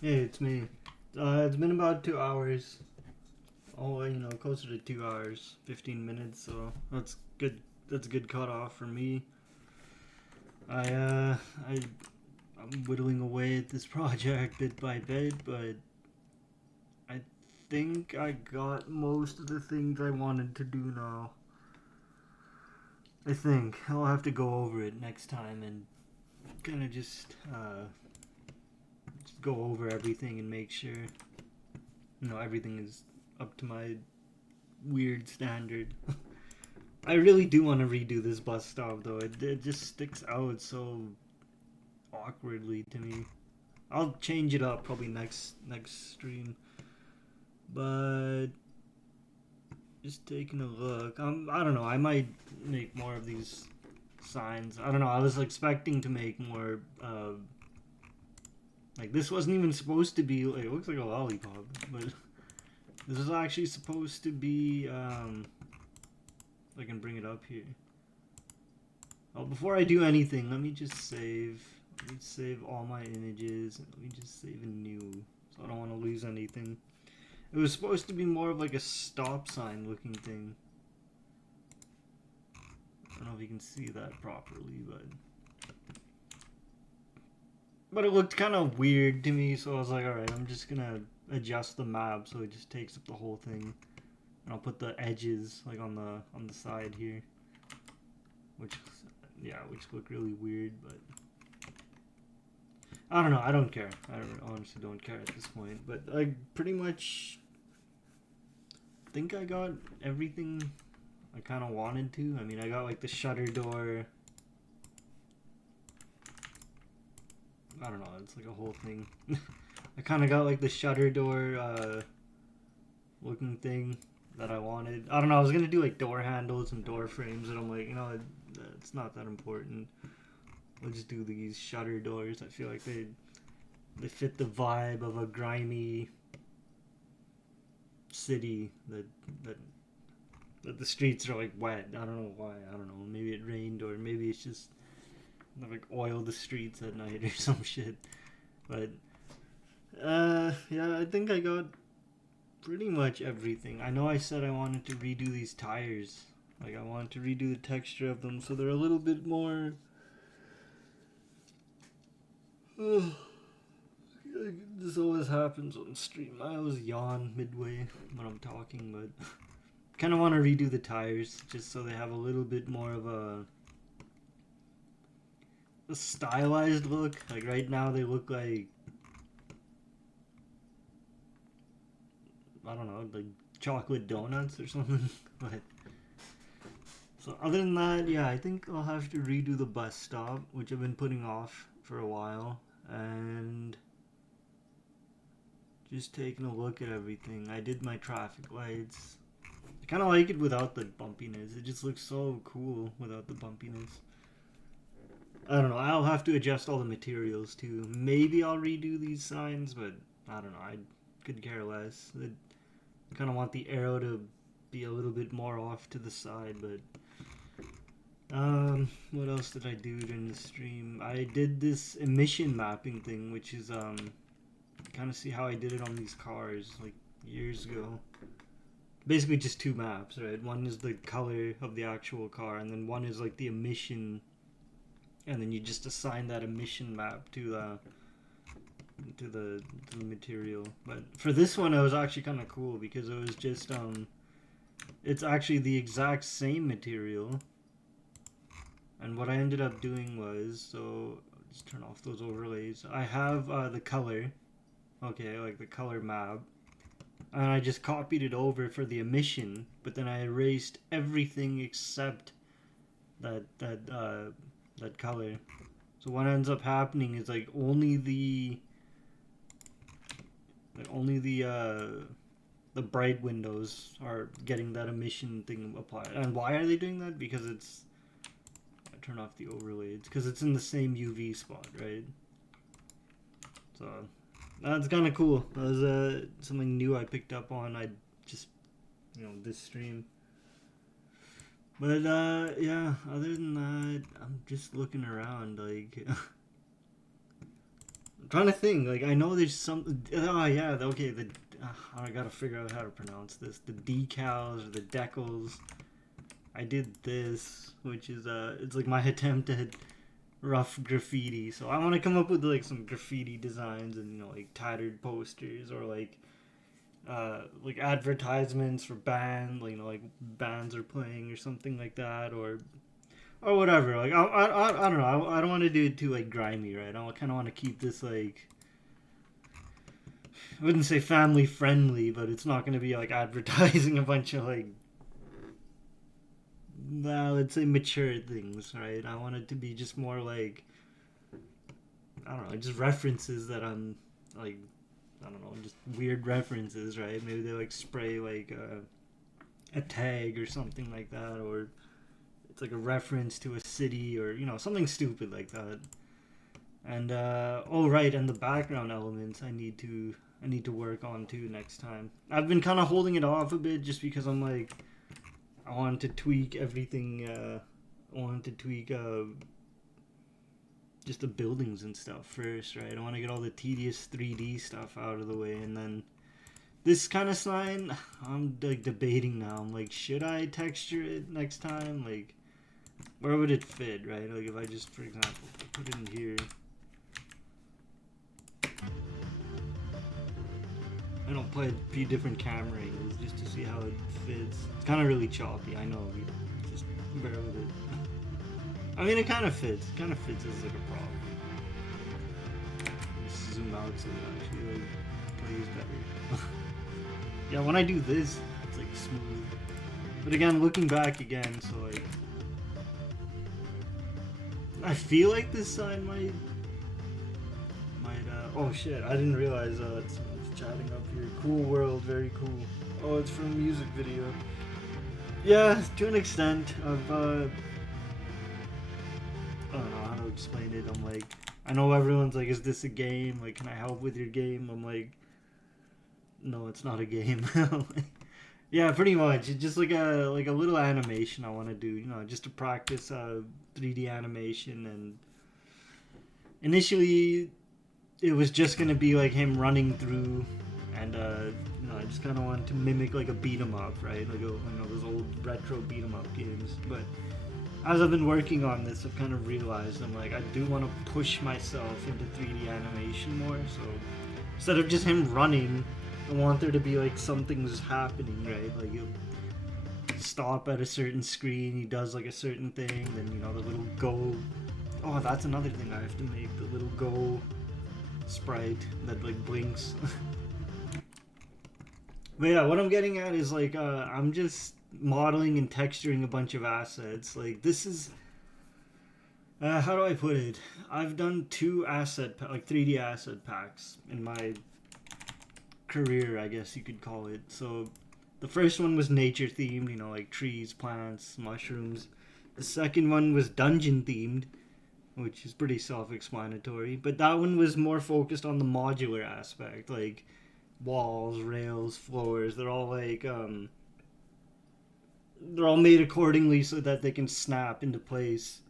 Hey, it's me. It's been about 2 hours. Oh, closer to 2 hours, 15 minutes. So that's good. That's a good cutoff for me. I uh, I I'm whittling away at this project bit by bit, but I think I got most of the things I wanted to do now. I think I'll have to go over it next time and kind of just go over everything and make sure everything is up to my weird standard. I really do want to redo this bus stop though. It just sticks out so awkwardly to me. I'll change it up probably next stream. But just taking a look. I don't know. I might make more of these signs. I don't know. I was expecting to make more. Like this wasn't even supposed to be. Like, it looks like a lollipop, but this is actually supposed to be. I can bring it up here. Oh, before I do anything, let me just save. Let me save all my images. Let me just save a new, so I don't want to lose anything. It was supposed to be more of like a stop sign looking thing. I don't know if you can see that properly, but it looked kind of weird to me. So I was like, all right, I'm just gonna adjust the map so it just takes up the whole thing, and I'll put the edges like on the side here, which which look really weird, but I don't know. I don't care. I honestly don't care at this point. But I pretty much think I got everything I kind of wanted to. I mean, I got like the shutter door. I don't know. It's like a whole thing. I kind of got like the shutter door looking thing that I wanted. I don't know. I was gonna do like door handles and door frames, and I'm like, it's not that important. We'll just do these shutter doors. I feel like they fit the vibe of a grimy city that the streets are like wet. I don't know why. I don't know. Maybe it rained or maybe it's just like oil the streets at night or some shit. But yeah, I think I got pretty much everything. I know I said I wanted to redo these tires. Like I wanted to redo the texture of them so they're a little bit more this always happens on stream. I always yawn midway when I'm talking, but kind of want to redo the tires just so they have a little bit more of a stylized look. Like right now, they look like I don't know, like chocolate donuts or something. But so other than that, yeah, I think I'll have to redo the bus stop, which I've been putting off for a while, and just taking a look at everything. I did my traffic lights. I kind of like it without the bumpiness. It just looks so cool without the bumpiness. I don't know. I'll have to adjust all the materials too. Maybe I'll redo these signs, but I don't know. I could care less. I kind of want the arrow to be a little bit more off to the side, but what else did I do during the stream? I did this emission mapping thing, which is kind of see how I did it on these cars like years ago. Basically, just two maps, right? One is the color of the actual car, and then one is like the emission, and then you just assign that emission map to the material. But for this one, it was actually kind of cool because it was just it's actually the exact same material. And what I ended up doing was, so just turn off those overlays. I have the color, okay, like the color map, and I just copied it over for the emission, but then I erased everything except that color. So what ends up happening is like only the bright windows are getting that emission thing applied. And why are they doing that? Because it's I turn off the overlays because it's in the same UV spot, right? So that's kind of cool. That was something new I picked up on. I just this stream. But yeah, other than that, I'm just looking around. Like, I'm trying to think. Like I know there's some. Oh yeah. Okay. I gotta figure out how to pronounce this. The decals or the decals. I did this, which is it's like my attempt at rough graffiti. So I want to come up with like some graffiti designs and like tattered posters or like advertisements for band, like like bands are playing or something like that, or whatever. Like I don't know. I don't want to do it too like grimy, right? I kind of want to keep this like, I wouldn't say family friendly, but it's not going to be like advertising a bunch of like, let's say mature things, right? I want it to be just more like, I don't know, just references that I'm like, I don't know, just weird references, right? Maybe they like spray like a tag or something like that, or it's like a reference to a city or something stupid like that. And right, and the background elements I need to work on too next time. I've been kind of holding it off a bit just because I'm like, I want to tweak everything. I want to tweak just the buildings and stuff first, right? I want to get all the tedious 3D stuff out of the way, and then this kind of sign, I'm like debating now. I'm like, should I texture it next time? Like, where would it fit, right? Like if I just, for example, put it in here. I don't play a few different camera angles just to see how it fits. It's kind of really choppy, I know. Just bear with it. I mean, it kind of fits. It kind of fits as like a prop. Just zoom out so it actually like plays better. Yeah, when I do this, it's like smooth. But again, looking back again, so like, I feel like this sign might. Oh shit! I didn't realize it's chatting up here. Cool world, very cool. Oh, it's from a music video. Yeah, to an extent. I don't know how to explain it. I'm like, I know everyone's like, is this a game? Like, can I help with your game? I'm like, no, it's not a game. Yeah, pretty much. It's just like a little animation I want to do, just to practice 3D animation. And initially, it was just gonna be like him running through, and I just kind of wanted to mimic like a beat 'em up, right? Like those old retro beat 'em up games, but as I've been working on this, I've kind of realized I'm like, I do want to push myself into 3D animation more. So instead of just him running, I want there to be like something's happening, right? Like he'll stop at a certain screen, he does like a certain thing, then the little go. Oh, that's another thing I have to make, the little go sprite that like blinks. But yeah, what I'm getting at is like I'm just modeling and texturing a bunch of assets. Like this is how do I put it? I've done 2 like 3D asset packs in my career, I guess you could call it. So the first one was nature themed, like trees, plants, mushrooms. The second one was dungeon themed, which is pretty self-explanatory, but that one was more focused on the modular aspect, like walls, rails, floors. They're all like they're all made accordingly so that they can snap into place.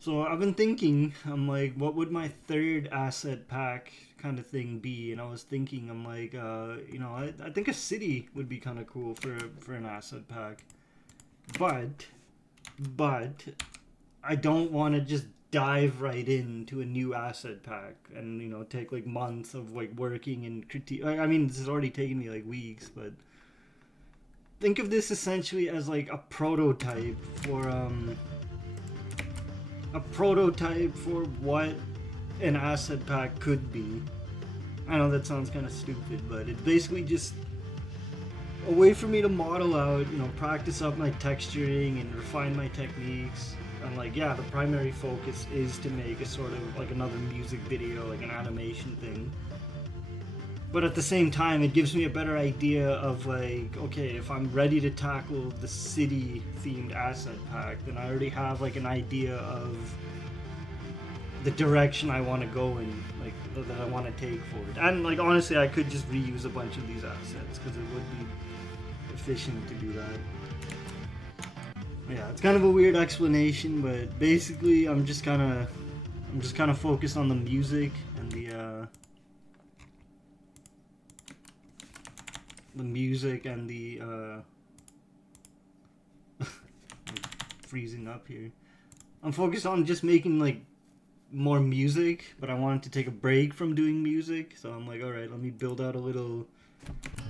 So I've been thinking, I'm like, what would my third asset pack kind of thing be? And I was thinking, I'm like, I think a city would be kind of cool for an asset pack, but I don't want to just dive right into a new asset pack and take like months of like working and critique. I mean, this has already taken me like weeks, but think of this essentially as like a prototype for what an asset pack could be. I know that sounds kind of stupid, but it's basically just a way for me to model out, practice up my texturing and refine my techniques. And like, yeah, the primary focus is to make a sort of like another music video, like an animation thing. But at the same time, it gives me a better idea of like, okay, if I'm ready to tackle the city themed asset pack, then I already have like an idea of the direction I want to go in, like that I want to take for it. And like, honestly, I could just reuse a bunch of these assets because it would be efficient to do that. Yeah, it's kind of a weird explanation, but basically I'm just kind of I'm just kind of focused on the music and the freezing up here. I'm focused on just making like more music, but I wanted to take a break from doing music, so I'm like, alright, let me build out a little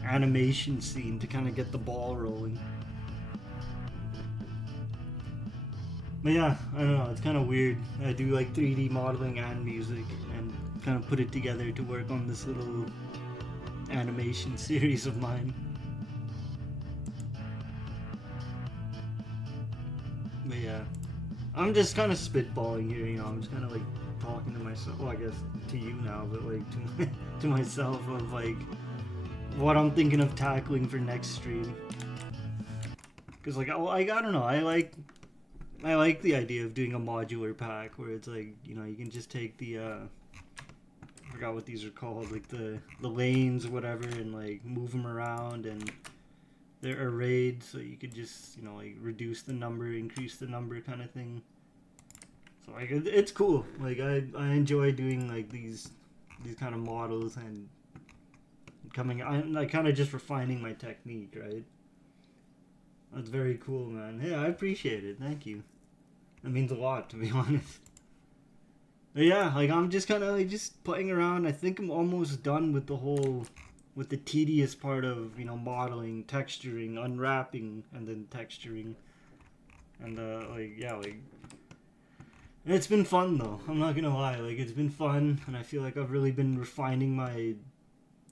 animation scene to kind of get the ball rolling. But yeah, I don't know, it's kind of weird. I do like 3D modeling and music, and kind of put it together to work on this little animation series of mine. But yeah, I'm just kind of spitballing here, you know, I'm just kind of like talking to myself, well I guess to you now, but like to myself of like what I'm thinking of tackling for next stream. Because like, I don't know, I like the idea of doing a modular pack where it's like, you know, you can just take the I forgot what these are called, like the lanes or whatever, and like move them around, and they're arrayed, so you could just, you know, like reduce the number, increase the number kind of thing. So like it's cool. Like I enjoy doing like these kind of models and I'm like kind of just refining my technique, right? That's very cool, man. Yeah, I appreciate it. Thank you. That means a lot, to be honest. But yeah, like I'm just kind of like just playing around. I think I'm almost done with the tedious part of, you know, modeling, texturing, unwrapping, and then texturing. And like yeah, like it's been fun though. I'm not gonna lie, like it's been fun, and I feel like I've really been refining my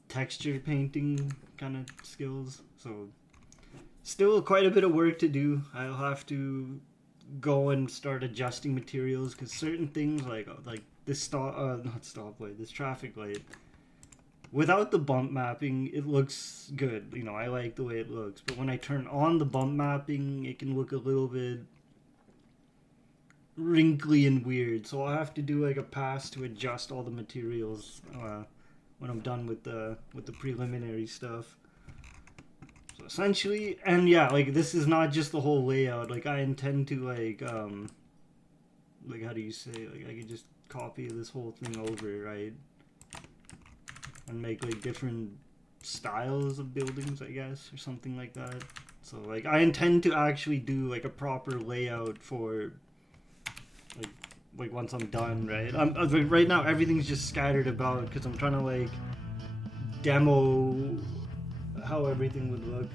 texture painting kind of skills. So still quite a bit of work to do. I'll have to go and start adjusting materials, because certain things like this this traffic light, without the bump mapping it looks good, you know, I like the way it looks, but when I turn on the bump mapping it can look a little bit wrinkly and weird, so I'll have to do like a pass to adjust all the materials when I'm done with the preliminary stuff. So essentially, and yeah, like this is not just the whole layout. Like I intend to like how do you say, like I could just copy this whole thing over, right? And make like different styles of buildings, I guess, or something like that. So like I intend to actually do like a proper layout for like once I'm done, right? Right now everything's just scattered about because I'm trying to like demo how everything would look.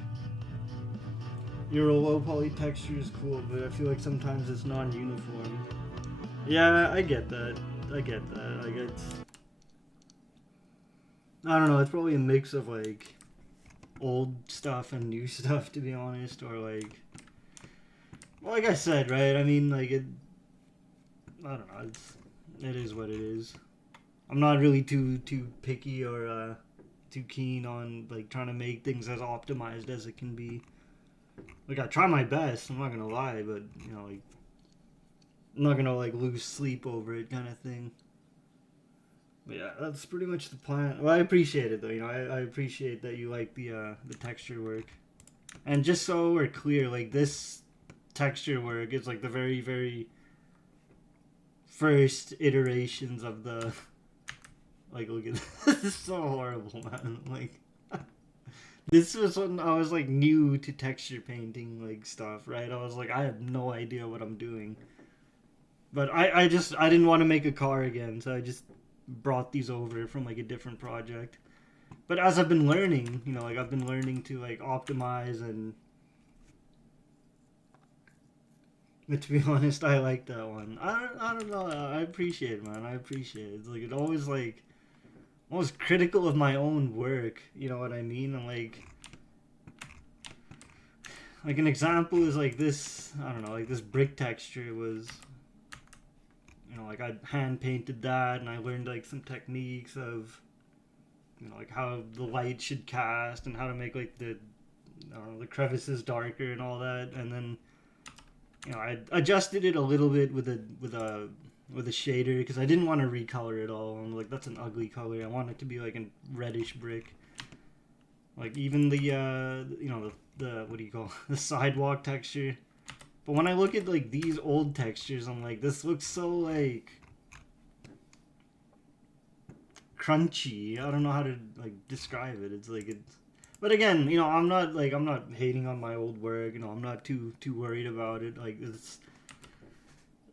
Your low poly texture is cool, but I feel like sometimes it's non-uniform. Yeah, I get that. Like I don't know, it's probably a mix of like old stuff and new stuff, to be honest, or like, well, like I said, right? I mean, like I don't know, it is what it is. I'm not really too picky or too keen on like trying to make things as optimized as it can be. Like I try my best, I'm not gonna lie, but you know, like I'm not gonna like lose sleep over it kind of thing. But yeah, that's pretty much the plan. Well, I appreciate it though, you know, I appreciate that you like the texture work. And just so we're clear, like this texture work is like the very, very first iterations of the, like, look at this. This is so horrible, man. Like this was when I was like new to texture painting like stuff, right? I was like, I have no idea what I'm doing. But I didn't want to make a car again, so I just brought these over from like a different project. But as I've been learning, you know, like I've been learning to like optimize, and but to be honest, I like that one. I don't know. I appreciate it, man. I appreciate it. It's like it always like almost critical of my own work. You know what I mean? I'm like an example is like this. I don't know. Like this brick texture was, you know, like I hand painted that, and I learned like some techniques of, you know, like how the light should cast and how to make like the, I don't know, the crevices darker and all that, and then, you know, I adjusted it a little bit with a shader because I didn't want to recolor it all. I'm like, that's an ugly color. I want it to be like a reddish brick. Like even the you know, the what do you call the sidewalk texture. But when I look at like these old textures, I'm like, this looks so like crunchy. I don't know how to like describe it. It's like it's. But again, you know, I'm not hating on my old work. You know, I'm not too worried about it. Like it's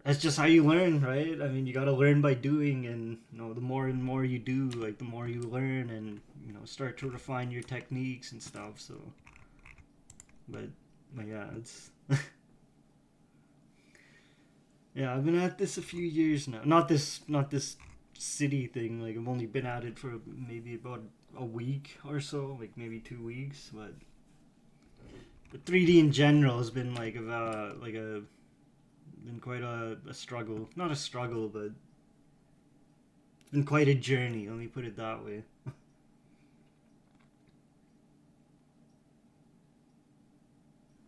that's just how you learn, right? I mean, you gotta learn by doing, and you know, the more and more you do, like the more you learn, and you know, start to refine your techniques and stuff. So, but, but yeah, it's yeah. I've been at this a few years now. Not this city thing. Like I've only been at it for maybe about a week or so, like maybe 2 weeks. But the 3D in general has been like a been quite a struggle. Not a struggle, but it's been quite a journey. Let me put it that way.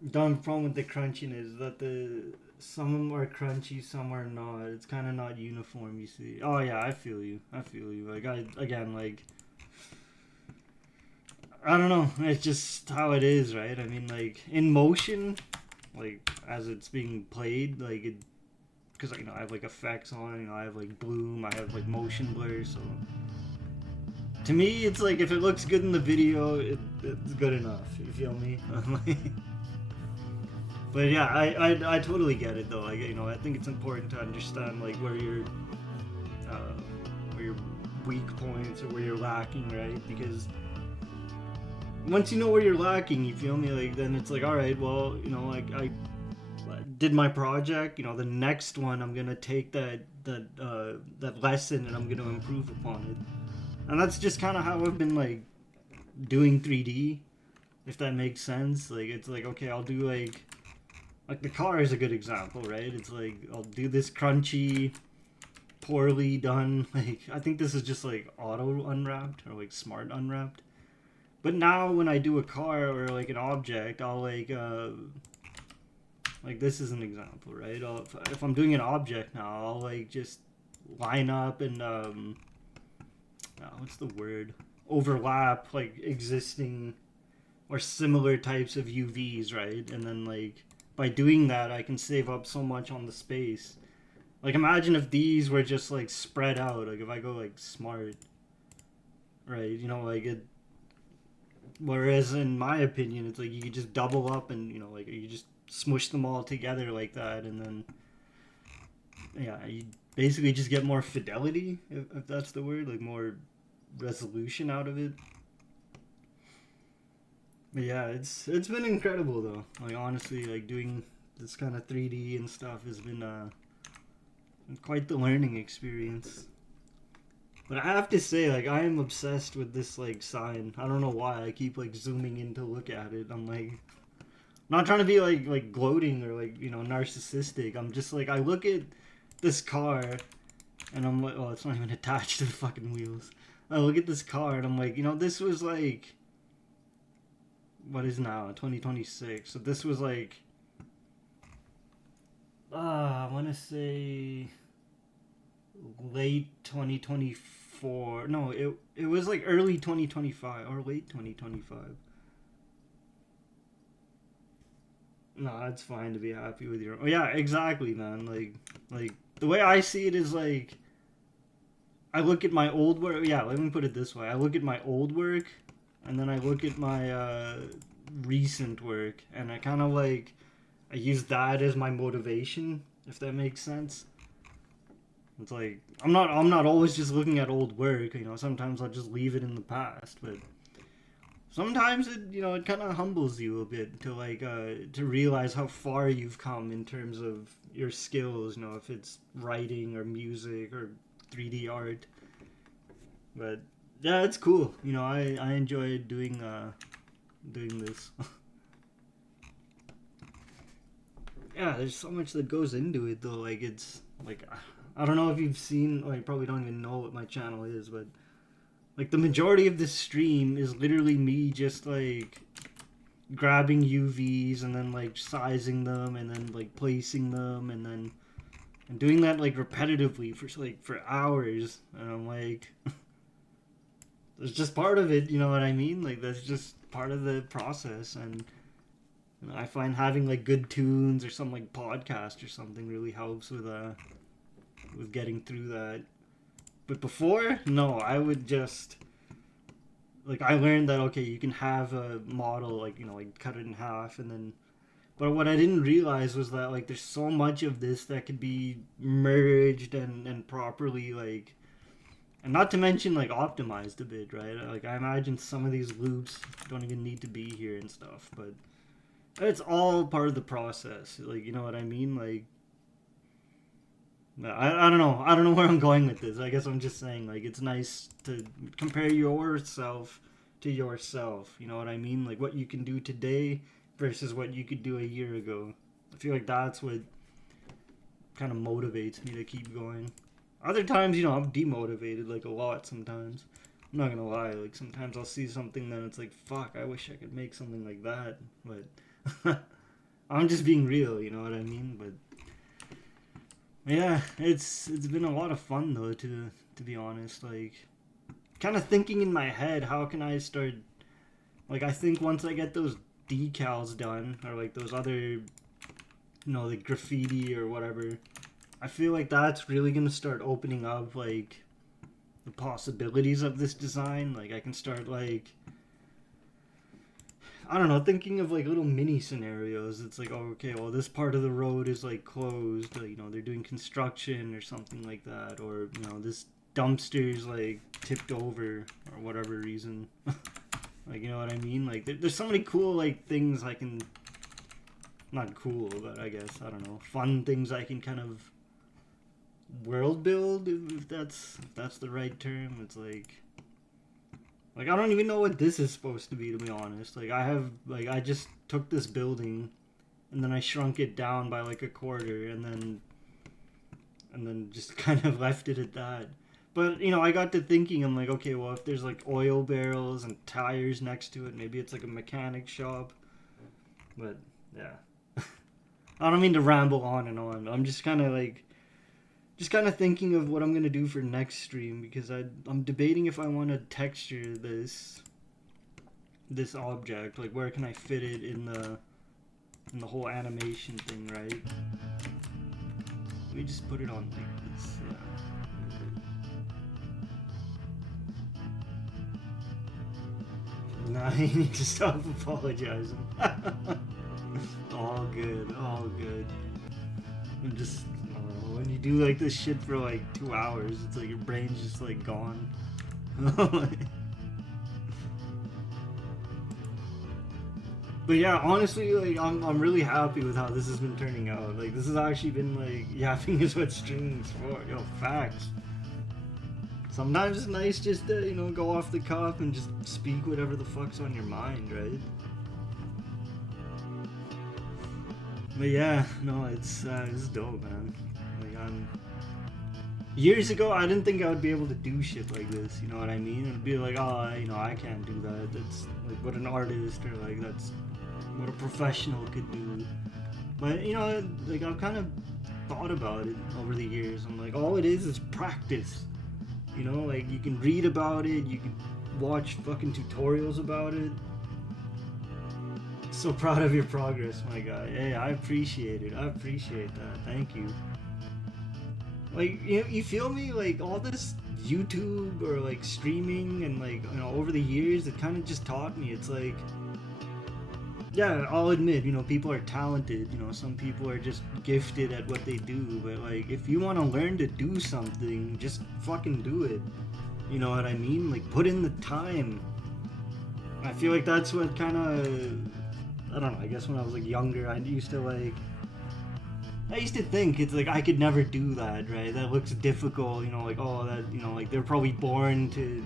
The only problem with the crunchiness is that the some of them are crunchy, some are not. It's kind of not uniform. You see? Oh yeah, I feel you. I feel you. Like I again, like I don't know. It's just how it is, right? I mean, like in motion, like as it's being played, like it because you know I have like effects on, you know I have like bloom, I have like motion blur, so to me it's like if it looks good in the video, it's good enough. You feel me? But yeah, I totally get it though. Like you know I think it's important to understand like uh, where your weak points or where you're lacking, right? Because once you know where you're lacking, you feel me? Like then it's like all right, well you know like I did my project, you know, the next one I'm gonna take that lesson and I'm gonna improve upon it. And that's just kind of how I've been like doing 3D, if that makes sense. Like it's like okay, I'll do like the car is a good example, right? It's like I'll do this crunchy, poorly done. Like I think this is just like auto unwrapped or like smart unwrapped. But now when I do a car or like an object, I'll like this is an example, right? If I'm doing an object now, I'll like just line up and what's the word? Overlap like existing or similar types of UVs, right? And then like by doing that, I can save up so much on the space. Like imagine if these were just like spread out. Like if I go like smart, right? You know, like it. Whereas in my opinion, it's like you could just double up and you know like you just smush them all together like that, and then yeah, you basically just get more fidelity, if that's the word, like more resolution out of it. But yeah, it's been incredible though. Like honestly, like doing this kind of 3D and stuff has been quite the learning experience. But I have to say, like I am obsessed with this like sign. I don't know why I keep like zooming in to look at it. I'm like not trying to be like gloating or like you know narcissistic. I'm just like I look at this car and I'm like, oh, it's not even attached to the fucking wheels. I look at this car and I'm like, you know, this was like what is now 2026. So this was like I want to say late 2024. No, it was like early 2025 or late 2025. No, it's fine to be happy with your. Oh yeah, exactly, man. Like the way I see it is like I look at my old work. Yeah, let me put it this way: I look at my old work, and then I look at my recent work, and I kind of like I use that as my motivation, if that makes sense. It's like I'm not always just looking at old work. You know, sometimes I'll just leave it in the past, but sometimes it you know it kind of humbles you a bit to realize how far you've come in terms of your skills, you know, if it's writing or music or 3D art. But yeah, it's cool, you know. I enjoy doing this. Yeah, there's so much that goes into it though. Like it's like I don't know if you've seen, like probably don't even know what my channel is, but like the majority of this stream is literally me just like grabbing UVs and then like sizing them and then like placing them and then and doing that like repetitively for hours. And I'm like, it's just part of it. You know what I mean? Like that's just part of the process. And you know, I find having like good tunes or some like podcast or something really helps with getting through that. But before, no, I would just like I learned that okay, you can have a model like like cut it in half and then. But what I didn't realize was that like there's so much of this that could be merged and properly like, and not to mention like optimized a bit, right? Like I imagine some of these loops don't even need to be here and stuff, but it's all part of the process. Like you know what I mean? Like I don't know. I don't know where I'm going with this. I guess I'm just saying like it's nice to compare yourself to yourself. You know what I mean? Like what you can do today versus what you could do a year ago. I feel like that's what kind of motivates me to keep going. Other times, I'm demotivated like a lot sometimes. I'm not gonna lie. Like sometimes I'll see something that it's like, fuck, I wish I could make something like that. But I'm just being real. You know what I mean? But yeah, it's been a lot of fun though to be honest. Like kind of thinking in my head, how can I start? Like I think once I get those decals done or like those other, like graffiti or whatever, I feel like that's really gonna start opening up like the possibilities of this design. Like I can start like I don't know, thinking of like little mini scenarios. It's like, oh, okay, well, this part of the road is like closed. They're doing construction or something like that, or this dumpster's like tipped over or whatever reason. Like, you know what I mean? Like, there's so many cool like things I can, not cool, but I guess I don't know, fun things I can kind of world build if that's the right term. It's like I don't even know what this is supposed to be, to be honest. Like I just took this building and then I shrunk it down by like a quarter and then just kind of left it at that. But I got to thinking, I'm like, okay, well, if there's like oil barrels and tires next to it, maybe it's like a mechanic shop. But yeah. I don't mean to ramble on and on. I'm just kind of thinking of what I'm gonna do for next stream because I'm debating if I want to texture this object. Like, where can I fit it in the whole animation thing, right? Let me just put it on like this. Yeah. Nah, you need to stop apologizing. All good, all good. I'm just when you do like this shit for like 2 hours, it's like your brain's just like gone. But yeah, honestly, like I'm really happy with how this has been turning out. Like this has actually been like yapping is what streaming's for. Yo, facts. Sometimes it's nice just to go off the cuff and just speak whatever the fuck's on your mind, right? But yeah, no, it's dope, man. Like years ago, I didn't think I would be able to do shit like this. You know what I mean? It'd be like, oh, I can't do that. That's like what an artist or like that's what a professional could do. But like I've kind of thought about it over the years. I'm like, all it is practice. Like you can read about it, you can watch fucking tutorials about it. So proud of your progress, my guy. Hey, I appreciate it. I appreciate that. Thank you. Like, you feel me? Like, all this YouTube or, like, streaming and, like, over the years, it kind of just taught me. It's like, yeah, I'll admit, people are talented. Some people are just gifted at what they do. But, like, if you want to learn to do something, just fucking do it. You know what I mean? Like, put in the time. I feel like that's what kind of... I don't know, I guess when I was like younger, I used to think it's like I could never do that, right? That looks difficult, like, oh, that, like they're probably born to,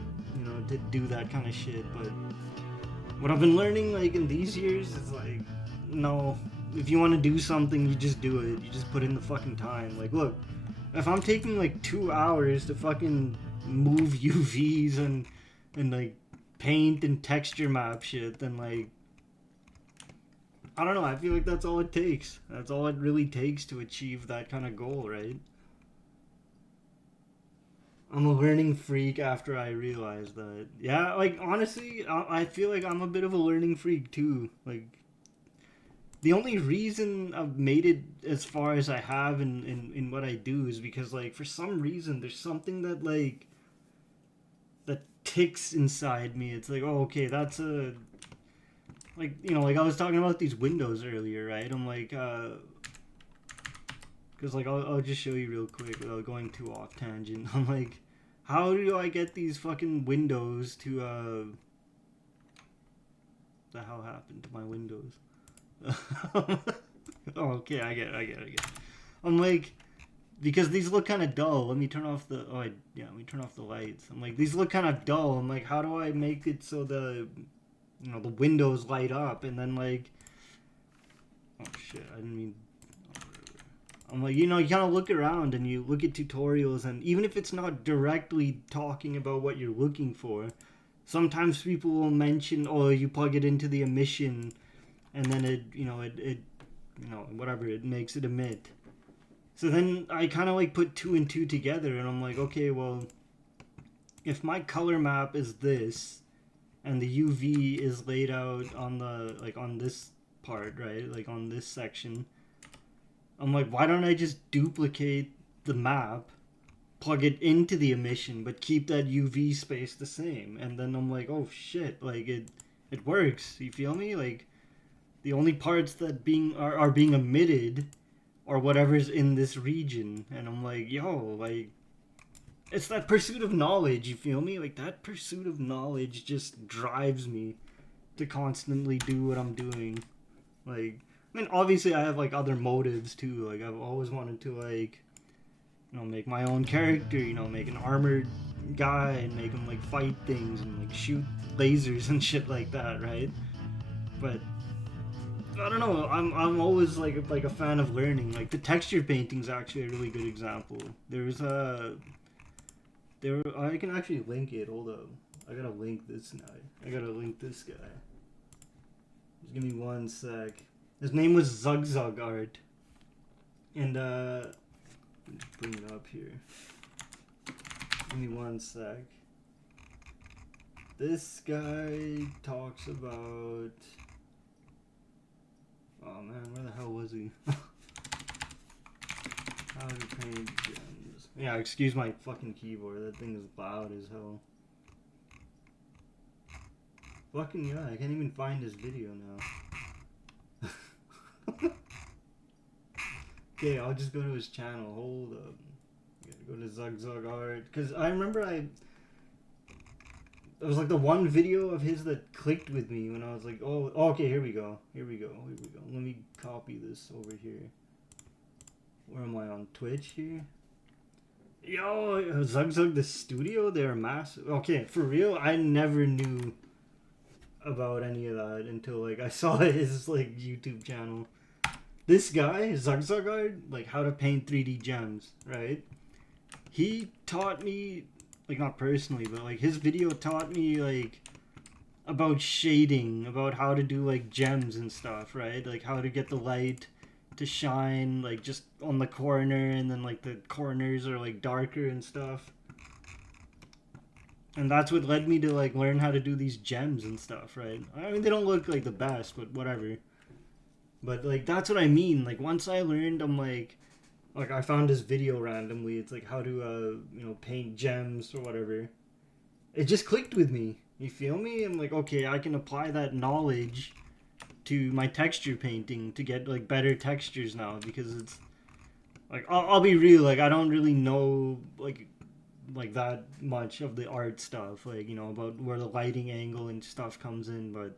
to do that kind of shit. But what I've been learning, like, in these years is like, no, if you want to do something, you just do it. You just put in the fucking time. Like, look, if I'm taking like 2 hours to fucking move UVs and like paint and texture map shit, then like, I don't know, I feel like that's all it takes. That's all it really takes to achieve that kind of goal, right? I'm a learning freak after I realized that. Yeah, like, honestly, I feel like I'm a bit of a learning freak, too. Like, the only reason I've made it as far as I have in what I do is because like for some reason there's something that like that ticks inside me. It's like, oh, okay, that's a like, you know, like I was talking about these windows earlier, right? I'm like, because like I'll just show you real quick without going too off tangent. I'm like, how do I get these fucking windows to the hell happened to my windows? Oh, okay, I get it. I'm like, because these look kind of dull. Let me turn off the let me turn off the lights. I'm like, these look kind of dull. I'm like, how do I make it so the, you know, the windows light up? And then like, oh shit, I didn't mean. I'm like, you know, you kind of look around and you look at tutorials, and even if it's not directly talking about what you're looking for, sometimes people will mention, oh, you plug it into the emission, and then it you know, whatever, it makes it emit. So then I kind of like put two and two together, and I'm like, okay, well, if my color map is this, and the UV is laid out on the, like on this part, right, like on this section, I'm like, why don't I just duplicate the map, plug it into the emission, but keep that UV space the same? And then I'm like, oh shit, like it works. You feel me? Like the only parts that are being emitted are whatever's in this region. And I'm like, yo, like it's that pursuit of knowledge. You feel me? Like that pursuit of knowledge just drives me to constantly do what I'm doing. Like, I mean, obviously I have like other motives too. Like I've always wanted to like, you know, make my own character, you know, make an armored guy and make him like fight things and like shoot lasers and shit like that, right? But I don't know, I'm always like a fan of learning. Like the texture painting's actually a really good example. I can actually link it. Hold up. I gotta link this now. I gotta link this guy. Just give me one sec. His name was Zugzug Art. And let me just bring it up here. Give me one sec. This guy talks about, oh man, where the hell was he? How to paint gems. Yeah, excuse my fucking keyboard. That thing is loud as hell. Fucking yeah, I can't even find his video now. Okay, I'll just go to his channel. Hold up. I gotta go to Zugzug Art. Because I remember it was like the one video of his that clicked with me when I was like, oh, okay, here we go. Let me copy this over here. Where am I, on Twitch here? Yo, Zugzug the studio, they're massive. Okay, for real, I never knew about any of that until like I saw his like YouTube channel. This guy, Zugzug Art, like how to paint 3D gems, right? He taught me, like not personally, but like his video taught me like about shading, about how to do like gems and stuff, right? Like how to get the light to shine like just on the corner, and then like the corners are like darker and stuff. And that's what led me to like learn how to do these gems and stuff, right? I mean, they don't look like the best, but whatever. But like that's what I mean. Like once I learned, I'm like I found this video randomly. It's like how to you know, paint gems or whatever. It just clicked with me. You feel me? I'm like, okay, I can apply that knowledge to my texture painting to get like better textures now, because it's like I'll be real, like I don't really know like that much of the art stuff, like, you know, about where the lighting angle and stuff comes in, but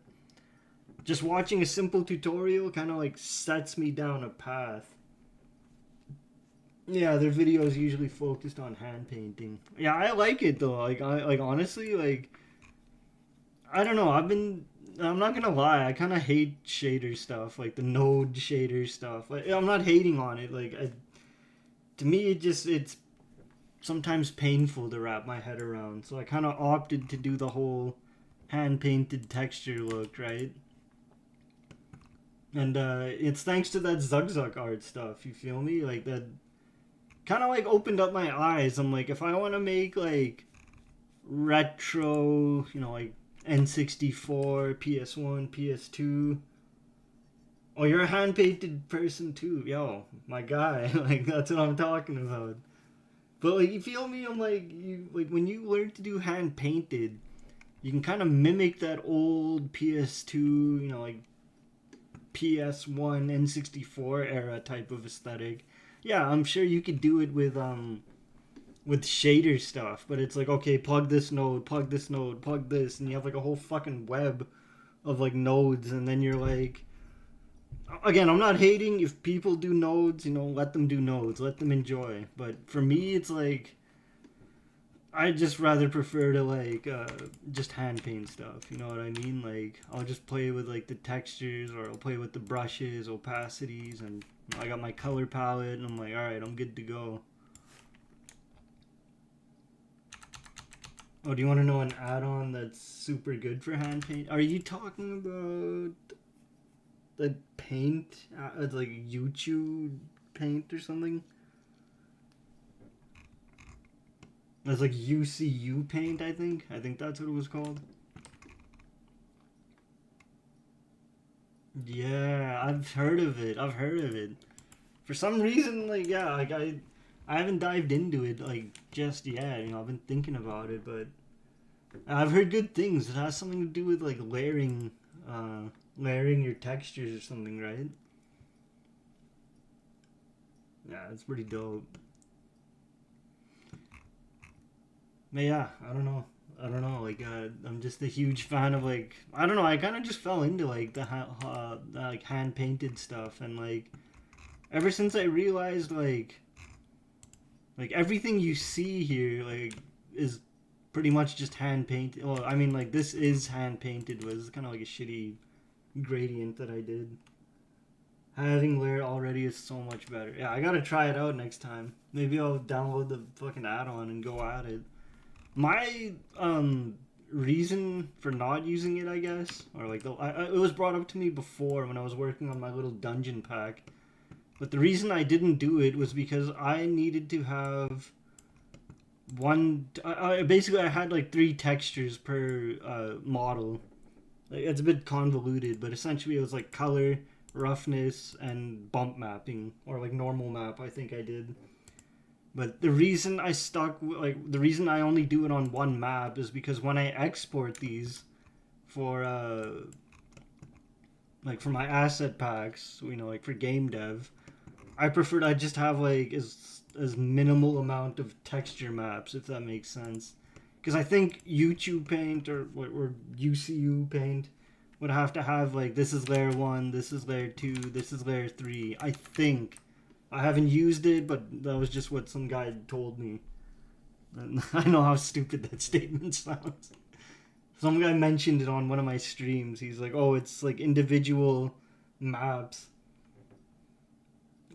just watching a simple tutorial kind of like sets me down a path. Yeah, their videos usually focused on hand painting. Yeah, I like it though. Like I honestly, like I don't know. I'm not gonna lie. I kind of hate shader stuff, like the node shader stuff. Like I'm not hating on it. Like to me, it's sometimes painful to wrap my head around. So I kind of opted to do the whole hand painted texture look, right? And it's thanks to that Zugzug Art stuff. You feel me? Like that kind of like opened up my eyes. I'm like, if I want to make like retro, you know, like N64, PS1, PS2, Oh, you're a hand painted person too, yo, my guy. Like that's what I'm talking about. But like, you feel me? I'm like, you like when you learn to do hand painted, you can kind of mimic that old PS2, you know, like PS1, N64 era type of aesthetic. Yeah, I'm sure you could do it with shader stuff, but it's like, okay, plug this node, plug this node, plug this, and you have like a whole fucking web of like nodes, and then you're like, again, I'm not hating if people do nodes, you know, let them do nodes, let them enjoy. But for me, it's like I just rather prefer to like just hand paint stuff. You know what I mean? Like I'll just play with like the textures, or I'll play with the brushes, opacities, and I got my color palette, and I'm like, all right, I'm good to go. Oh, do you want to know an add-on that's super good for hand paint? Are you talking about the paint? It's like YouTube paint or something? It's like UCU paint, I think. I think that's what it was called. Yeah, I've heard of it. I've heard of it. For some reason, like yeah, like I haven't dived into it like just yet. You know, I've been thinking about it, but I've heard good things. It has something to do with like layering your textures or something, right? Yeah, it's pretty dope. But yeah, I don't know. I don't know. Like, I'm just a huge fan of like I don't know. I kind of just fell into like like hand painted stuff, and like ever since I realized like everything you see here like is pretty much just hand painted. Well, I mean like this is hand painted. Was kind of like a shitty gradient that I did. Having layer already is so much better. Yeah, I gotta try it out next time. Maybe I'll download the fucking add-on and go at it. My reason for not using it, I guess, or like it was brought up to me before when I was working on my little dungeon pack. But the reason I didn't do it was because I needed to have basically I had like three textures per model. Like, it's a bit convoluted, but essentially it was like color, roughness, and bump mapping, or like normal map. I think I did. But the reason I the reason I only do it on one map is because when I export these for like for my asset packs, you know, like for game dev, I prefer to just have like as minimal amount of texture maps, if that makes sense. Because I think YouTube Paint or UCU Paint would have to have like this is layer 1, this is layer 2, this is layer 3. I think I haven't used it, but that was just what some guy told me. And I know how stupid that statement sounds. Some guy mentioned it on one of my streams. He's like, "Oh, it's like individual maps."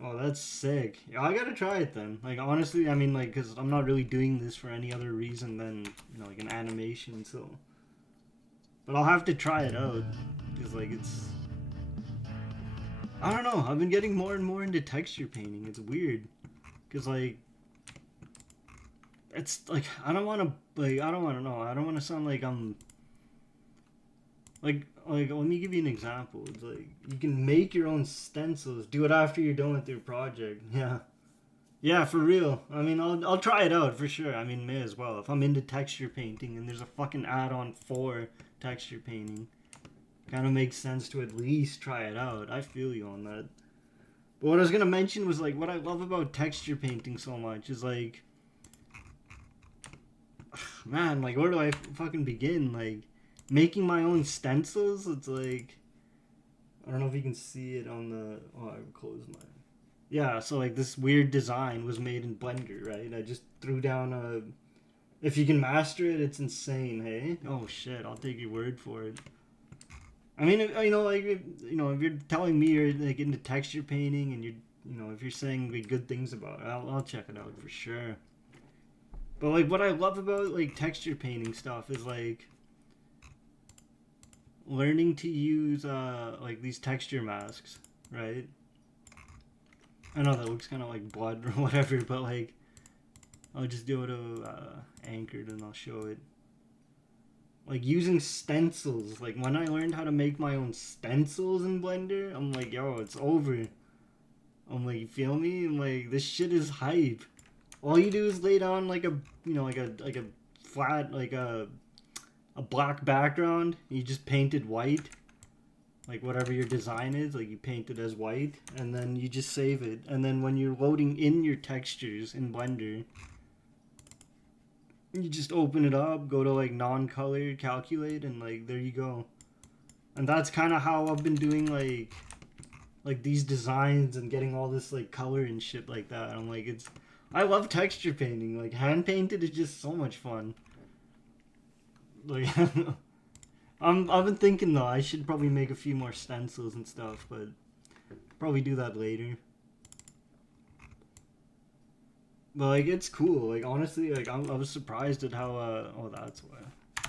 Oh, that's sick. Yeah, I gotta try it then. Like honestly, I mean, like, cause I'm not really doing this for any other reason than you know, like an animation. So, but I'll have to try it out, cause like it's. I don't know. I've been getting more and more into texture painting. It's weird, cause like it's like I don't want to know. I don't want to sound like I'm like let me give you an example. It's like you can make your own stencils. Do it after you're done with your project. Yeah. Yeah, for real. I mean, I'll try it out for sure. I mean, may as well. If I'm into texture painting and there's a fucking add-on for texture painting, kind of makes sense to at least try it out. I feel you on that. But what I was gonna mention was like what I love about texture painting so much is like, man, like where do I fucking begin? Like making my own stencils. It's like I don't know if you can see it on the. Oh, I closed my. Yeah, so like this weird design was made in Blender, right? I just threw down a. If you can master it, it's insane, hey? Oh shit, I'll take your word for it. I mean, you know, like you know, if you're telling me you're like into texture painting and you know, if you're saying like, good things about it, I'll check it out for sure. But like, what I love about like texture painting stuff is like learning to use like these texture masks, right? I know that looks kind of like blood or whatever, but like I'll just do it anchored and I'll show it. Like using stencils. Like when I learned how to make my own stencils in Blender, I'm like, yo, it's over. I'm like, you feel me? I'm like, this shit is hype. All you do is lay down like a, like a flat, like a black background. You just paint it white. Like whatever your design is, like you paint it as white, and then you just save it. And then when you're loading in your textures in Blender, you just open it up, go to like non-color, calculate, and like there you go. And that's kind of how I've been doing like these designs and getting all this like color and shit like that. I'm like, I love texture painting. Like hand painted is just so much fun. Like I've been thinking though I should probably make a few more stencils and stuff, but probably do that later. But like it's cool. Like honestly, like I was surprised at how oh, that's why my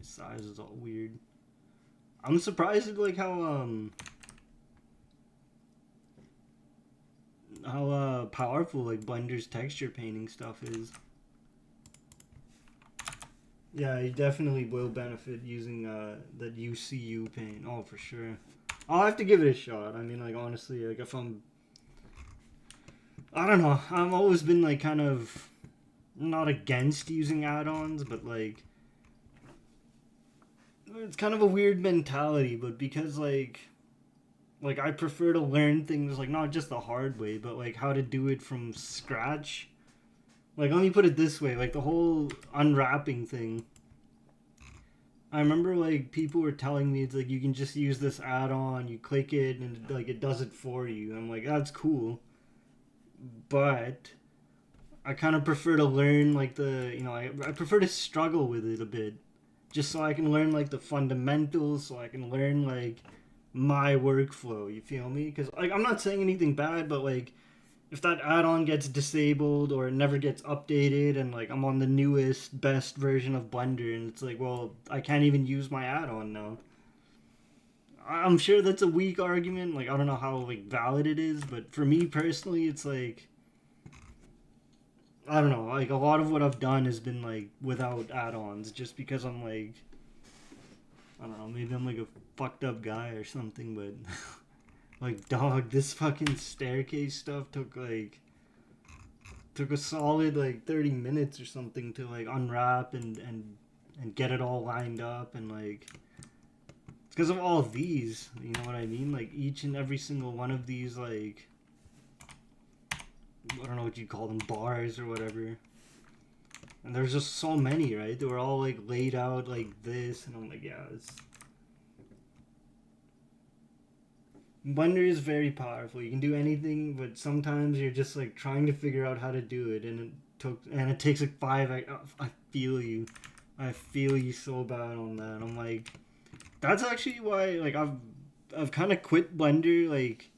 size is all weird. I'm surprised at like how powerful like Blender's texture painting stuff is. Yeah, you definitely will benefit using that UCU paint. Oh, for sure. I'll have to give it a shot. I mean, like honestly, like if I don't know. I've always been like kind of not against using add-ons, but like it's kind of a weird mentality. But because like I prefer to learn things like not just the hard way, but like how to do it from scratch. Like let me put it this way, like the whole unwrapping thing. I remember like people were telling me it's like you can just use this add-on, you click it and like it does it for you. I'm like that's cool. But I kind of prefer to learn like I prefer to struggle with it a bit just so I can learn like the fundamentals, so I can learn like my workflow, you feel me? Because like I'm not saying anything bad, but like if that add-on gets disabled or it never gets updated and like I'm on the newest best version of Blender and it's like, well, I can't even use my add-on now. I'm sure that's a weak argument, like I don't know how like valid it is, but for me personally it's like I don't know, like a lot of what I've done has been like without add-ons just because I'm like I don't know, maybe I'm like a fucked up guy or something, but like dog, this fucking staircase stuff took a solid like 30 minutes or something to like unwrap and get it all lined up and like it's because of all of these, you know what I mean? Like each and every single one of these like I don't know what you call them, bars or whatever. And there's just so many, right? They were all like laid out like this, and I'm like, yeah, it's Blender is very powerful. You can do anything, but sometimes you're just like trying to figure out how to do it, and it takes like five. I feel you, I feel you so bad on that. I'm like, that's actually why like I've kind of quit Blender like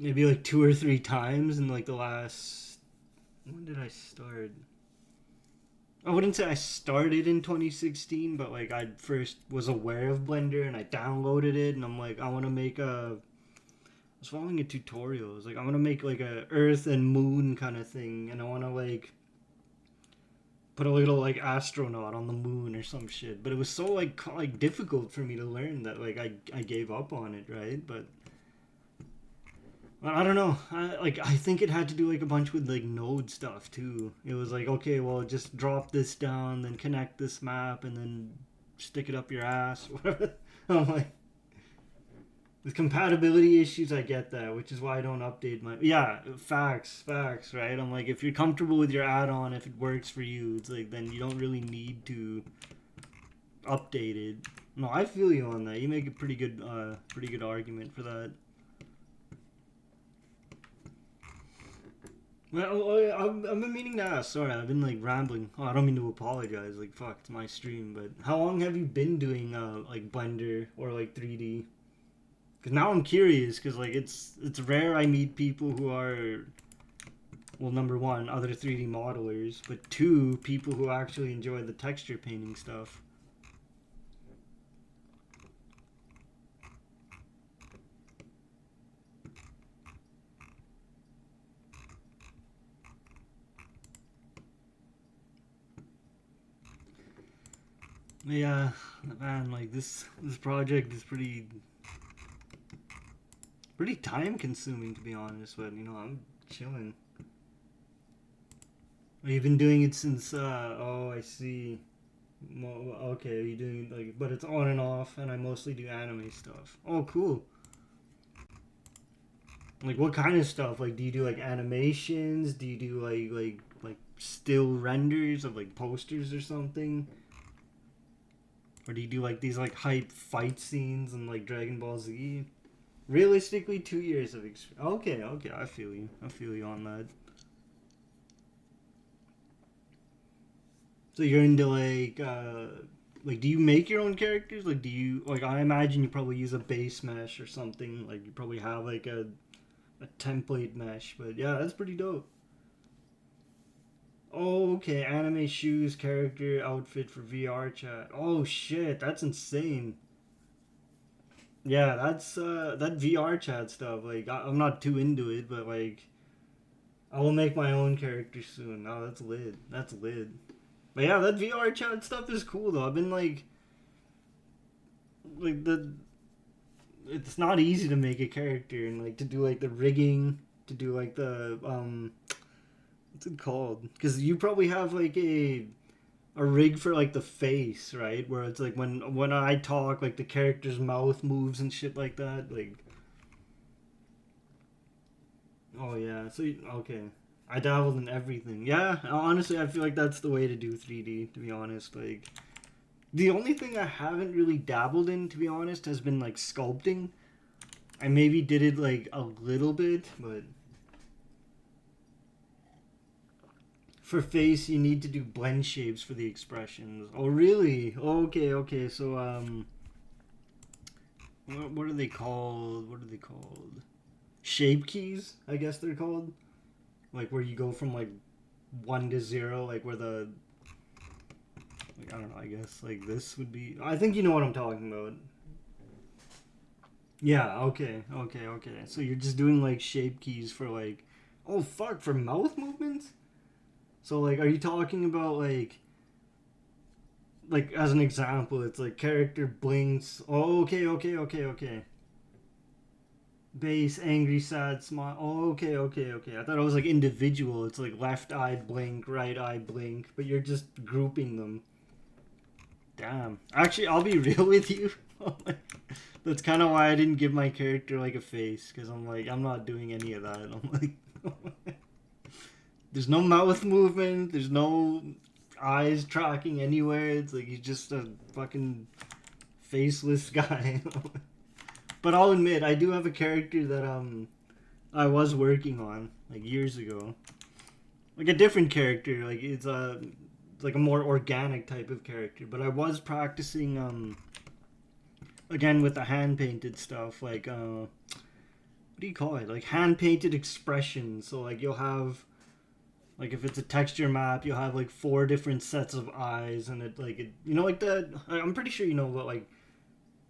maybe like 2 or 3 times in like the last. When did I start? I wouldn't say I started in 2016, but like I first was aware of Blender and I downloaded it, and I'm like, I want to make a. I was following a tutorial. I was like, I want to make like a Earth and Moon kind of thing, and I want to like put a little like astronaut on the moon or some shit. But it was so like difficult for me to learn that like I gave up on it, right? But I don't know. I think it had to do like a bunch with like node stuff too. It was like, okay, well, just drop this down, then connect this map, and then stick it up your ass. Whatever. I'm like, with compatibility issues, I get that, which is why I don't update my. Yeah, facts, right? I'm like, if you're comfortable with your add-on, if it works for you, it's like then you don't really need to update it. No, I feel you on that. You make a pretty good argument for that. Well, I've been meaning to ask. Sorry, I've been like rambling. Oh, I don't mean to apologize. Like, fuck, it's my stream. But how long have you been doing like Blender or like 3D? Because now I'm curious. Because like it's rare I meet people who are, well, number one, other 3D modelers, but two, people who actually enjoy the texture painting stuff. Yeah, man, like this project is pretty time consuming, to be honest, but you know, I'm chilling. You've been doing it since oh, I see. Okay, you're doing like, but it's on and off, and I mostly do anime stuff. Oh, cool. Like, what kind of stuff? Like, do you do like animations? Do you do like still renders of like posters or something? Or do you do like these like hype fight scenes and like Dragon Ball Z? Realistically, 2 years of experience. Okay, okay, I feel you. I feel you on that. So you're into like do you make your own characters? Like, do you like? I imagine you probably use a base mesh or something. Like, you probably have like a template mesh. But yeah, that's pretty dope. Oh, okay. Anime shoes, character, outfit for VR chat. Oh shit, that's insane. Yeah, that's that VR chat stuff. Like, I'm not too into it, but like, I will make my own character soon. Oh, that's lit. That's lit. But yeah, that VR chat stuff is cool though. I've been like the it's not easy to make a character and like to do like the rigging, to do like the what's it called? Because you probably have like a rig for like the face, right? Where it's like when I talk, like the character's mouth moves and shit like that. Like, oh yeah, so okay, I dabbled in everything. Yeah, honestly, I feel like that's the way to do 3D. To be honest, like the only thing I haven't really dabbled in, to be honest, has been like sculpting. I maybe did it like a little bit, but for face you need to do blend shapes for the expressions. Oh really? Okay, okay. So what are they called? What are they called? Shape keys, I guess they're called. Like where you go from like 1 to 0, like where the like I don't know. I guess like this would be. I think you know what I'm talking about. Yeah. Okay. Okay. Okay. So you're just doing like shape keys for like. Oh fuck! For mouth movements. So like, are you talking about like as an example? It's like character blinks. Oh, okay. Okay. Okay. Okay. Base, angry, sad, smile. Oh, okay, okay, okay. I thought it was like individual. It's like left eye blink, right eye blink, but you're just grouping them. Damn. Actually, I'll be real with you. That's kind of why I didn't give my character like a face, because I'm like, I'm not doing any of that. I'm like, there's no mouth movement, there's no eyes tracking anywhere. It's like he's just a fucking faceless guy. But I'll admit, I do have a character that I was working on like years ago, like a different character. Like it's like a more organic type of character. But I was practicing again with the hand painted stuff. Like what do you call it? Like hand painted expressions. So like you'll have like if it's a texture map, you'll have like 4 different sets of eyes, and you know like the I'm pretty sure you know what like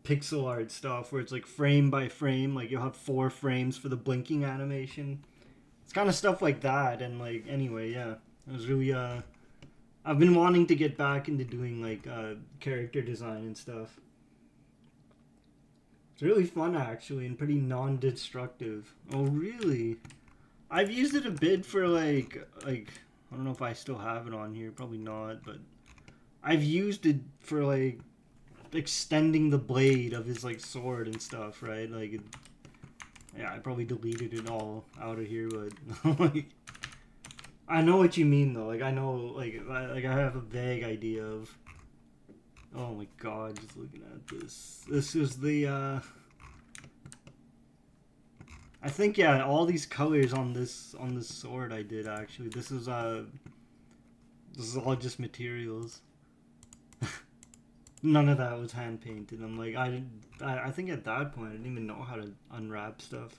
pixel art stuff where it's like frame by frame, like you'll have 4 frames for the blinking animation. It's kind of stuff like that. And like anyway, yeah, it was really I've been wanting to get back into doing like character design and stuff. It's really fun actually and pretty non-destructive. Oh really? I've used it a bit for like I don't know if I still have it on here, probably not, but I've used it for like extending the blade of his like sword and stuff, right? Like yeah, I probably deleted it all out of here, but like I know what you mean though. Like I know I have a vague idea of. Oh my god, just looking at this. This is the I think yeah, all these colors on this sword I did actually. This is all just materials. None of that was hand painted. I'm like I think at that point I didn't even know how to unwrap stuff.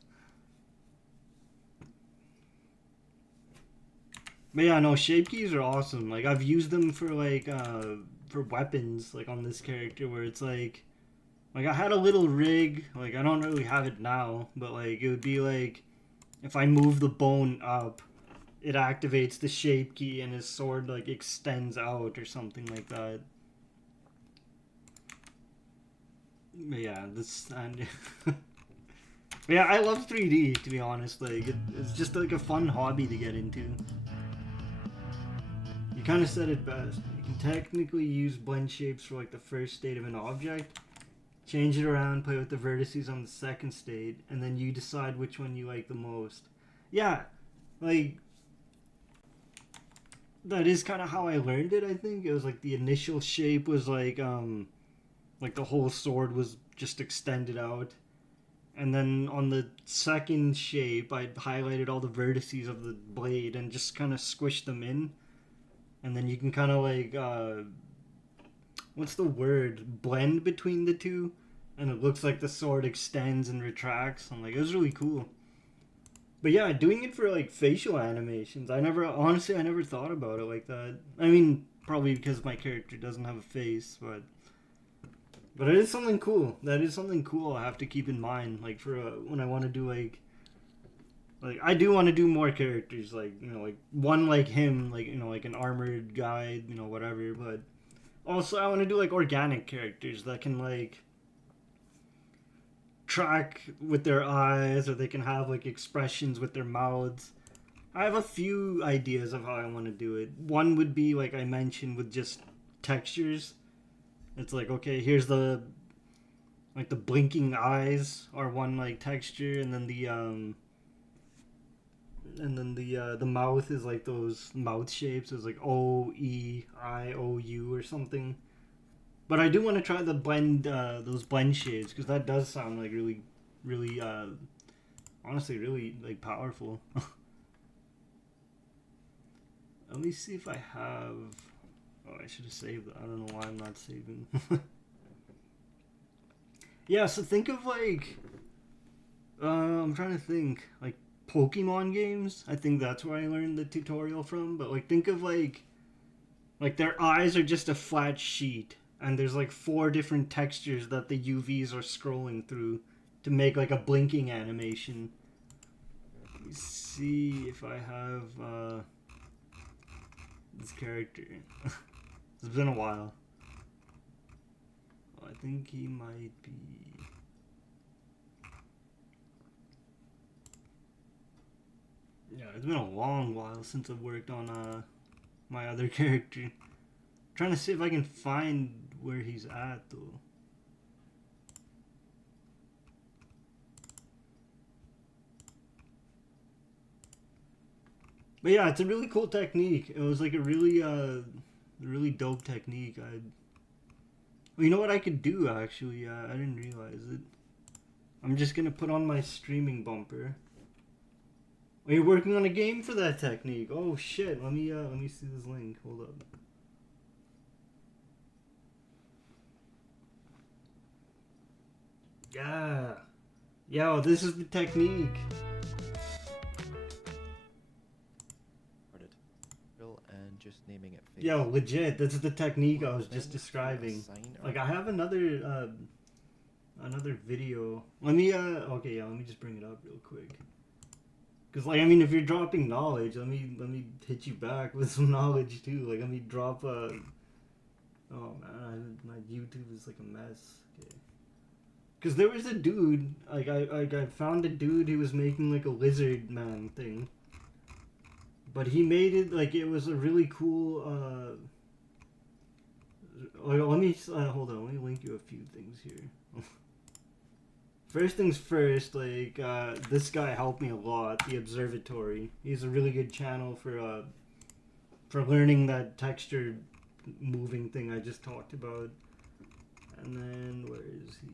But yeah, no, shape keys are awesome. Like I've used them for weapons like on this character where it's like I had a little rig, like I don't really have it now, but like it would be like if I move the bone up, it activates the shape key and his sword like extends out or something like that. Yeah, this and yeah, I love 3D to be honest. Like it's just like a fun hobby to get into. You kind of said it best. You can technically use blend shapes for like the first state of an object, change it around, play with the vertices on the second state, and then you decide which one you like the most. Yeah, like that is kind of how I learned it. I think it was like the initial shape was like the whole sword was just extended out, and then on the second shape I highlighted all the vertices of the blade and just kind of squished them in, and then you can kind of like what's the word, blend between the two, and it looks like the sword extends and retracts. I'm like, it was really cool. But yeah, doing it for like facial animations, I never thought about it like that. I mean, probably because my character doesn't have a face, but it is something cool. That is something cool I have to keep in mind, like for when I want to do like I do want to do more characters, like like one like him, like like an armored guy, whatever. But also I want to do like organic characters that can like track with their eyes, or they can have like expressions with their mouths. I have a few ideas of how I want to do it. One would be like I mentioned with just textures. It's like, okay, here's the like the blinking eyes are one like texture, and then the mouth is like those mouth shapes. It's like OEIOU or something. But I do want to try the blend, those blend shades, because that does sound like really, really, honestly, really like powerful. Let me see if I have. Oh, I should have saved that. I don't know why I'm not saving. Yeah, so think of like, I'm trying to think, like Pokemon games. I think that's where I learned the tutorial from. But like, think of like their eyes are just a flat sheet, and there's like 4 different textures that the UVs are scrolling through to make like a blinking animation. Let me see if I have this character. It's been a while. I think he might be. Yeah, it's been a long while since I've worked on my other character. Trying to see if I can find where he's at though. But yeah, it's a really cool technique. It was like a really dope technique. Well, you know what I could do actually? I didn't realize it. I'm just gonna put on my streaming bumper. Are you working on a game for that technique? Oh shit! Let me see this link. Hold up. Yeah. Yo, this is the technique. And just naming it face. Yo, legit. This is the technique I was just describing. Like I have another video. Let me okay, yeah, let me just bring it up real quick. Cause like I mean, if you're dropping knowledge, let me hit you back with some knowledge too. Like let me drop oh man, my YouTube is like a mess. Okay. Cause there was a dude, like I found a dude who was making like a lizard man thing. But he made it like it was a really cool let me hold on, let me link you a few things here. First things first, like this guy helped me a lot, the Observatory. He's a really good channel for learning that texture moving thing I just talked about. And then where is he?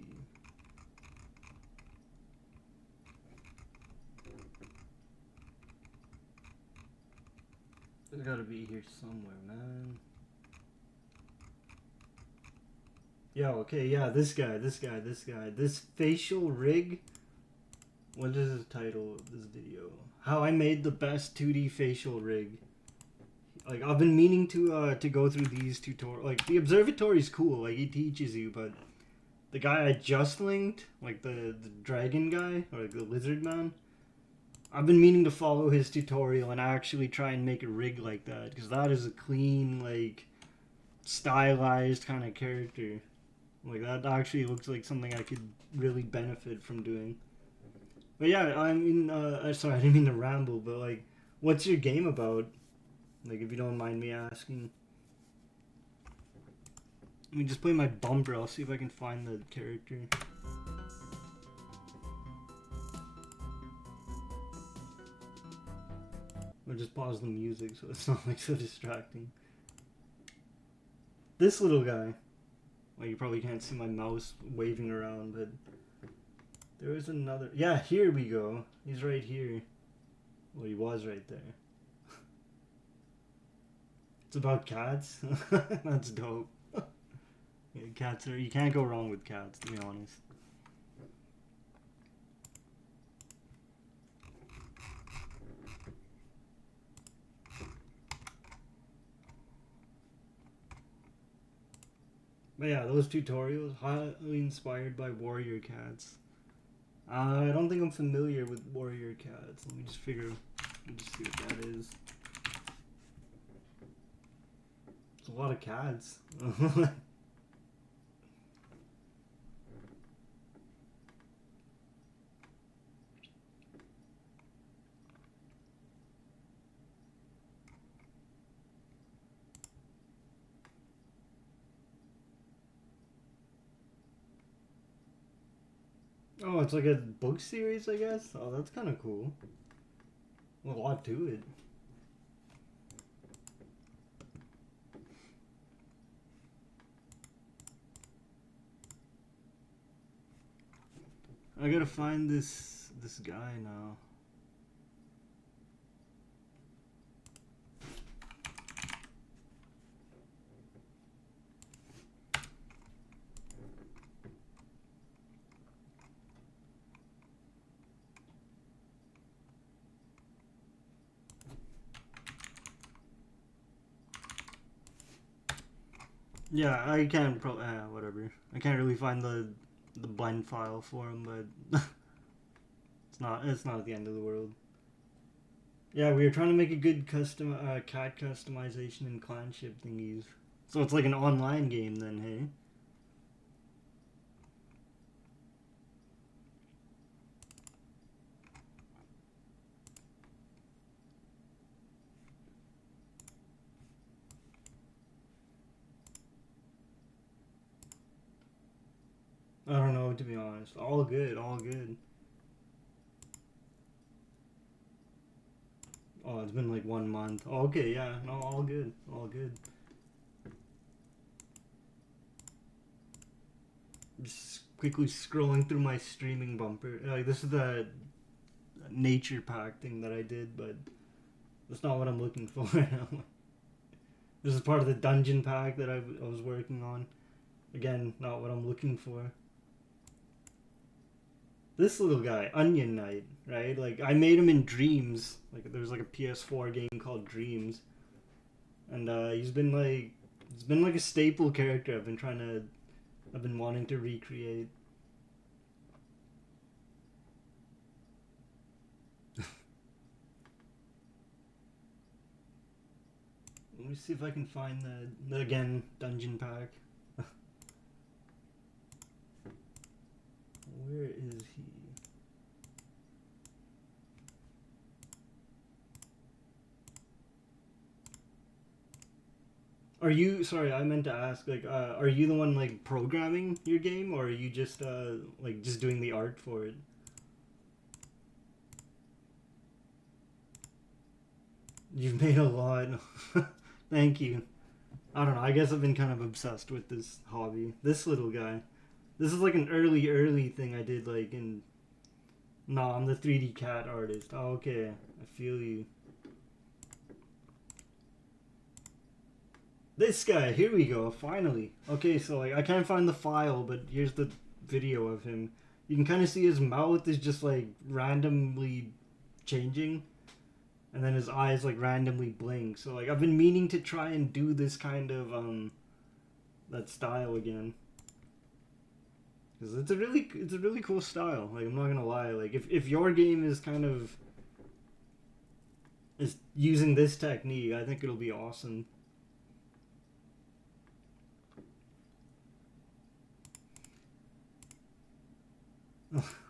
It's gotta be here somewhere, man. Yeah, okay, yeah, this guy. This facial rig. What is the title of this video? How I made the best 2D facial rig. Like, I've been meaning to go through these tutorials. Like, the Observatory's cool, like, he teaches you, but the guy I just linked, like, the dragon guy, or like, the lizard man, I've been meaning to follow his tutorial and actually try and make a rig like that, because that is a clean, like, stylized kind of character. Like that actually looks like something I could really benefit from doing. But yeah, I mean, sorry, I didn't mean to ramble, but like, what's your game about? Like, if you don't mind me asking. Let me just play my bumper. I'll see if I can find the character. Or just pause the music so it's not like so distracting. This little guy. Well, you probably can't see my mouse waving around, but there is another. Yeah, here we go. He's right here. Well, he was right there. It's about cats. That's dope. Yeah, cats are. You can't go wrong with cats, to be honest. But yeah, those tutorials, highly inspired by warrior cats. I don't think I'm familiar with warrior cats. Let me just figure. Let me just see what that is. It's a lot of cats. Oh, it's like a book series, I guess? Oh, that's kind of cool. A lot to it. I gotta find this guy now. Yeah, I can't whatever. I can't really find the blend file for him, but it's not at the end of the world. Yeah, we were trying to make a good custom cat customization and clanship thingies. So it's like an online game then, hey? I don't know, to be honest. All good, all good. Oh, it's been like 1 month. Oh, okay, yeah, no, all good, all good. Just quickly scrolling through my streaming bumper. Like this is the nature pack thing that I did, but that's not what I'm looking for right now. This is part of the dungeon pack that I was working on. Again, not what I'm looking for. This little guy, Onion Knight, right? Like I made him in Dreams. Like there's like a PS4 game called Dreams, and he's been like a staple character. I've been wanting to recreate. Let me see if I can find the again dungeon pack. Where is he? Are you, sorry, I meant to ask, like, are you the one, like, programming your game, or are you just, like, just doing the art for it? You've made a lot. Thank you. I don't know, I guess I've been kind of obsessed with this hobby. This little guy. This is, like, an early thing I did, like, in... No, I'm the 3D cat artist. Oh, okay. I feel you. This guy, here we go, finally. Okay, so like I can't find the file, but here's the video of him. You can kind of see his mouth is just like randomly changing, and then his eyes like randomly blink. So like I've been meaning to try and do this kind of that style again. Cuz it's a really cool style. Like I'm not going to lie, like if your game is kind of is using this technique, I think it'll be awesome.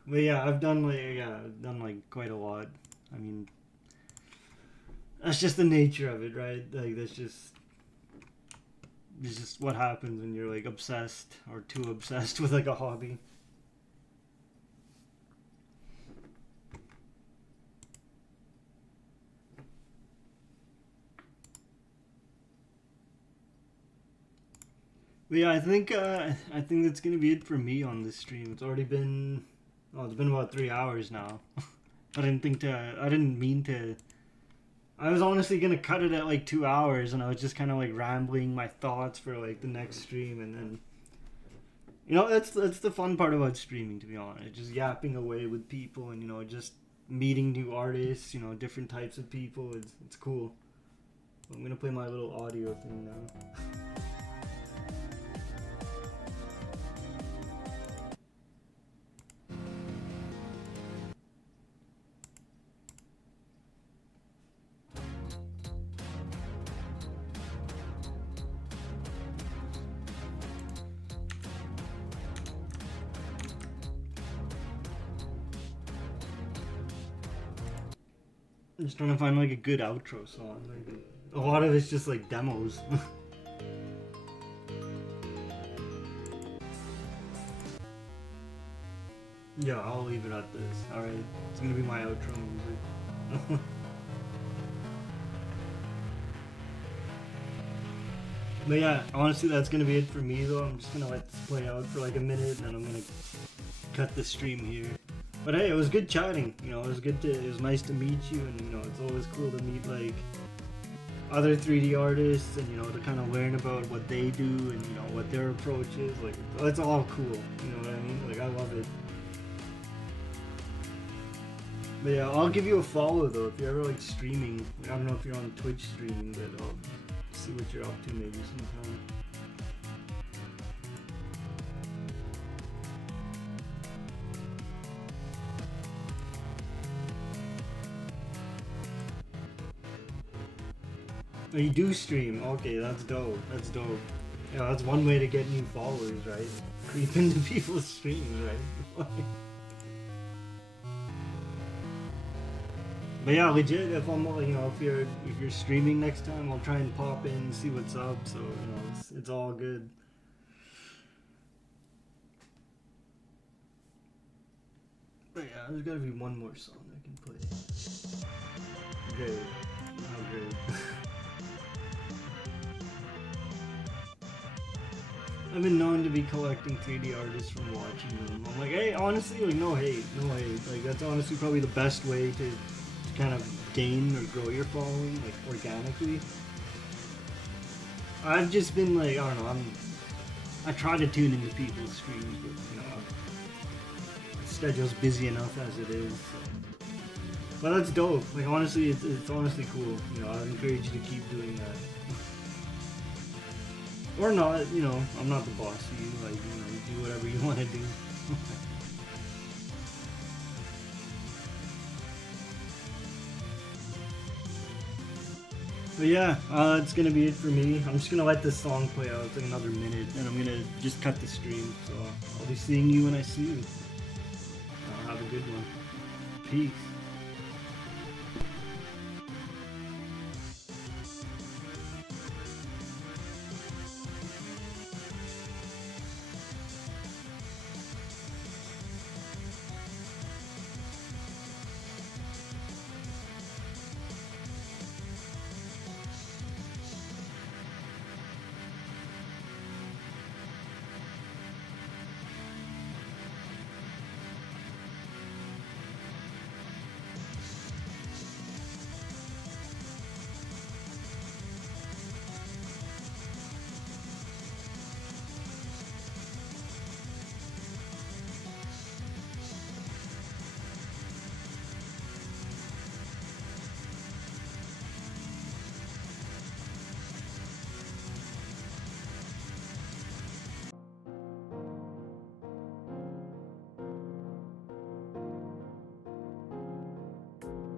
But yeah, I've done like quite a lot. I mean, that's just the nature of it, right? Like it's just what happens when you're like obsessed or too obsessed with like a hobby. But yeah, I think that's gonna be it for me on this stream. It's already been, oh, it's been about 3 hours now. I didn't mean to. I was honestly gonna cut it at like 2 hours, and I was just kind of like rambling my thoughts for like the next stream, and then, that's the fun part about streaming, to be honest. Just yapping away with people, and just meeting new artists, different types of people. It's cool. I'm gonna play my little audio thing now. I'm just trying to find like a good outro song. Like, a lot of it's just like demos. Yeah, I'll leave it at this. Alright, it's gonna be my outro music. But yeah, honestly, that's gonna be it for me though. I'm just gonna let this play out for like a minute, and then I'm gonna cut the stream here. But hey, it was good chatting. It was nice to meet you, and it's always cool to meet like other 3D artists, and to kind of learn about what they do and what their approach is. Like, it's all cool. You know what I mean? Like, I love it. But yeah, I'll give you a follow though if you're ever like streaming. Like, I don't know if you're on Twitch streaming, but I'll see what you're up to maybe sometime. Oh, you do stream? Okay, that's dope. That's dope. Yeah, that's one way to get new followers, right? Creep into people's streams, right? But yeah, legit. If I'm, if you're streaming next time, I'll try and pop in and see what's up. So it's all good. But yeah, there's gotta be one more song I can play. Great. Oh, great. I've been known to be collecting 3D artists from watching them. I'm like, hey, honestly, like, no hate. Like, that's honestly probably the best way to kind of gain or grow your following, like, organically. I've just been like, I don't know, I try to tune into people's streams, but, the schedule's busy enough as it is, so. But that's dope. Like, honestly, it's honestly cool. I encourage you to keep doing that. Or not, I'm not the boss of you, like, do whatever you want to do. But yeah, it's gonna be it for me. I'm just gonna let this song play out. It's like another minute, and I'm gonna just cut the stream. So I'll be seeing you when I see you. Have a good one. Peace.